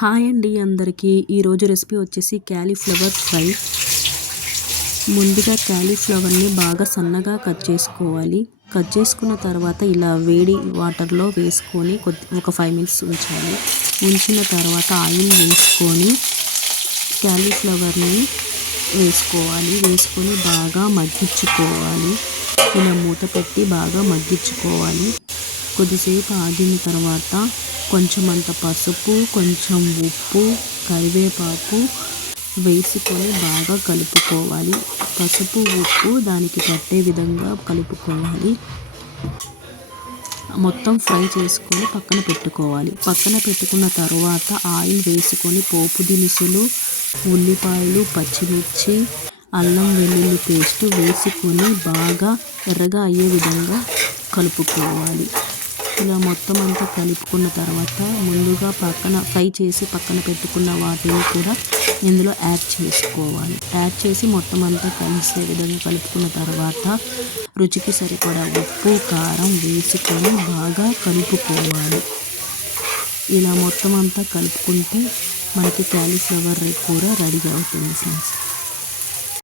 Hi అండి అందరికీ. ఈరోజు రెసిపీ వచ్చేసి క్యాలీఫ్లవర్ ఫ్రై. ముందుగా క్యాలీఫ్లవర్ని బాగా సన్నగా కట్ చేసుకోవాలి. కట్ చేసుకున్న తర్వాత ఇలా వేడి వాటర్లో వేసుకొని ఒక 5 మినిట్స్ ఉంచాలి. ఉంచిన తర్వాత ఆయిల్ వేసుకొని క్యాలీఫ్లవర్ని వేసుకొని బాగా మగ్గించుకోవాలి. ఇలా మూత పెట్టి బాగా మగ్గించుకోవాలి. కొద్దిసేపు ఆగిన తర్వాత కొంచెమంత పసుపు, కొంచెం ఉప్పు, కరివేపాకు వేసుకొని బాగా కలుపుకోవాలి. పసుపు ఉప్పు దానికి పట్టే విధంగా కలుపుకోవాలి. మొత్తం ఫ్రై చేసుకొని పక్కన పెట్టుకోవాలి. పక్కన పెట్టుకున్న తర్వాత ఆయిల్ వేసుకొని పోపు దినుసులు, ఉల్లిపాయలు, పచ్చిమిర్చి, అల్లం వెల్లుల్లి పేస్ట్ వేసుకొని బాగా ఎర్రగా అయ్యే విధంగా కలుపుకోవాలి. ఇలా మొత్తం అంతా కలుపుకున్న తర్వాత ముందుగా ఫ్రై చేసి పక్కన పెట్టుకున్న వాటిని కూడా ఇందులో యాడ్ చేసుకోవాలి. యాడ్ చేసి మొత్తం అంతా కలిసే విధంగా కలుపుకున్న తర్వాత రుచికి సరిపడా ఉప్పు, కారం వేసుకొని బాగా కలుపుకోవాలి. ఇలా మొత్తం అంతా కలుపుకుంటే మనకి క్యాలీఫ్లవర్ కూర రెడీ అవుతుంది ఫ్రెండ్స్.